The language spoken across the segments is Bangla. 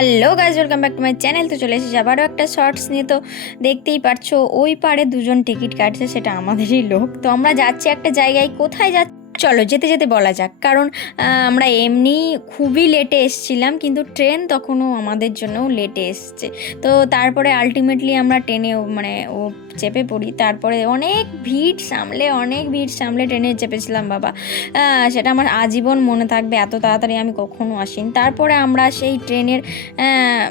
Hello guys, welcome back to my channel. তো চলে এসেছি আবারও একটা শর্টস নিয়ে। তো দেখতেই পারছো ওই পারে দুজন টিকিট কাটছে, সেটা আমাদেরই লোক। তো আমরা যাচ্ছি একটা জায়গায়, কোথায় যাচ্ছি চলো যেতে যেতে বলা যাক। কারণ আমরা এমনি খুবই লেটে এসেছিলাম, কিন্তু ট্রেন তখনও আমাদের জন্যও লেটে এসছে। তো তারপরে আলটিমেটলি আমরা ট্রেনে ও চেপে পড়ি। তারপরে অনেক ভিড় সামলে ট্রেনে চেপেছিলাম বাবা। সেটা আমার আজীবন মনে থাকবে, এত তাড়াতাড়ি আমি কখনো আসিনি। তারপরে আমরা সেই ট্রেনের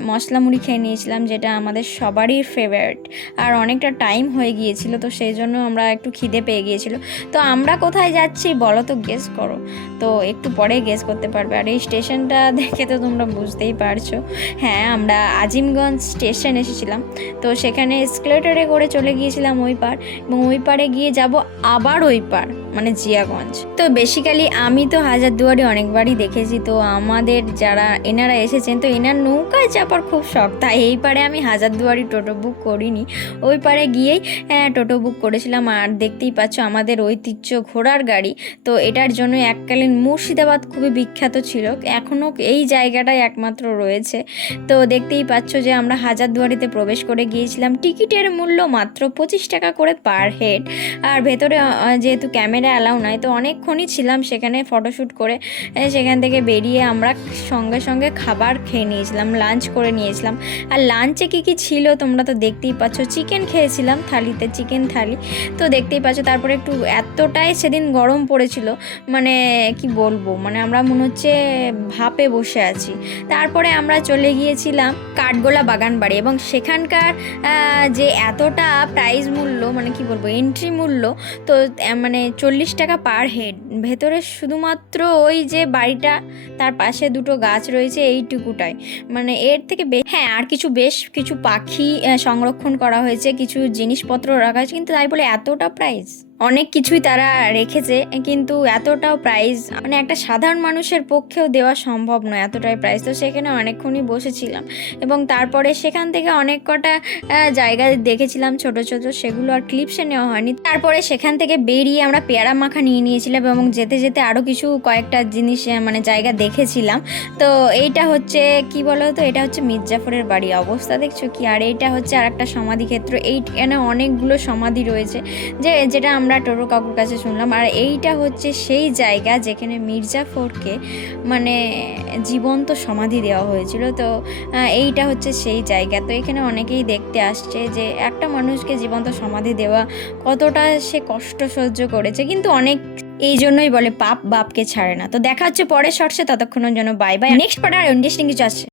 মশলা মুড়ি খেয়ে নিয়েছিলাম, যেটা আমাদের সবারই ফেভারিট। আর অনেকটা টাইম হয়ে গিয়েছিল, তো সেই জন্য আমরা একটু খিদে পেয়ে গিয়েছিল। তো আমরা কোথায় যাচ্ছি বলো তো, গেস করো। তো একটু পরে গেস করতে পারবে। আর এই স্টেশনটা দেখে তো তোমরা বুঝতেই পারছো। হ্যাঁ, আমরা আজিমগঞ্জ স্টেশন এসেছিলাম। তো সেখানে এসকেলেটরে করে চলে গিয়েছিলাম ওই পার, এবং ওই পারে গিয়ে যাব আবার ওই পার, মানে জিয়াগঞ্জ। তো বেসিক্যালি আমি তো হাজারদুয়ারি অনেকবারই দেখেছি। তো আমাদের যারা এনারা এসেছেন, তো এনার নৌকায় চাপার খুব শখ, তাই এই পারে আমি হাজারদুয়ারি টোটো বুক করিনি, ওই পারে গিয়েই টোটো বুক করেছিলাম। আর দেখতেই পাচ্ছ আমাদের ঐতিহ্য ঘোড়ার গাড়ি। তো এটার জন্য এককালীন মুর্শিদাবাদ খুবই বিখ্যাত ছিল, এখনও এই জায়গাটাই একমাত্র রয়েছে। তো দেখতেই পাচ্ছ যে আমরা হাজারদুয়ারিতে প্রবেশ করে গিয়েছিলাম। টিকিটের মূল্য মাত্র 25 টাকা করে পার হেড। আর ভেতরে যেহেতু ক্যামেরা অ্যালাউ নাই, তো অনেকক্ষণই ছিলাম সেখানে ফটোশ্যুট করে। সেখান থেকে বেরিয়ে আমরা সঙ্গে সঙ্গে খাবার খেয়ে নিয়েছিলাম, লাঞ্চ করে নিয়েছিলাম। আর লাঞ্চে কী ছিল তোমরা তো দেখতেই পাচ্ছ। চিকেন খেয়েছিলাম থালিতে, চিকেন থালি। তো দেখতেই পাচ্ছ। তারপরে একটু এতটাই সেদিন গরম পড়েছিল, মানে কি বলবো, মানে আমরা মনে হচ্ছে ভাপে বসে আছি। তারপরে আমরা চলে গিয়েছিলাম কাঠগোলা বাগান বাড়ি, এবং সেখানকার যে এতটা প্রাইস মূল্য, মানে কি বলবো, এন্ট্রি মূল্য। তো মানে 40 টাকা পার হেড। ভেতরে শুধুমাত্র ওই যে বাড়িটা, তার পাশে দুটো গাছ রয়েছে, এইটুকুটাই, মানে এর থেকে হ্যাঁ, আর বেশ কিছু পাখি সংরক্ষণ করা হয়েছে, কিছু জিনিসপত্র রাখা হয়েছে, কিন্তু তাই বলে এতটা প্রাইস। অনেক কিছুই তারা রেখেছে, কিন্তু এতটাও প্রাইস মানে একটা সাধারণ মানুষের পক্ষেও দেওয়া সম্ভব নয়, এতটাই প্রাইস। তো সেখানে অনেকক্ষণই বসেছিলাম, এবং তারপরে সেখান থেকে অনেক কটা জায়গা দেখেছিলাম ছোট ছোট, সেগুলো আর ক্লিপসে নেওয়া হয়নি। তারপরে সেখান থেকে বেরিয়ে আমরা পেয়ারা মাখা নিয়ে নিয়েছিলাম, এবং যেতে যেতে আরও কিছু কয়েকটা জিনিস মানে জায়গা দেখেছিলাম। তো এইটা হচ্ছে কি বলো তো, এটা হচ্ছে মির্জাফরের বাড়ি, অবস্থা দেখছো কি। আর এইটা হচ্ছে আর একটা সমাধিক্ষেত্র, এইখানে অনেকগুলো সমাধি রয়েছে, যেটা আমরা টোটো কাকুর কাছে শুনলাম। আর এইটা হচ্ছে সেই জায়গা যেখানে মির্জাফরকে মানে জীবন্ত সমাধি দেওয়া হয়েছিল। তো এইটা হচ্ছে সেই জায়গা। তো এখানে অনেকেই দেখতে আসছে যে একটা মানুষকে জীবন্ত সমাধি দেওয়া কতটা সে কষ্ট সহ্য করেছে, কিন্তু অনেক এই জন্যই বলে পাপ বাপকে ছাড়ে না। তো দেখা হচ্ছে পরের শর্টসে, ততক্ষণের জন্য বাই বাই। নেক্সট পার্ট আর ইন্টারেস্টিং কিছু আসছে।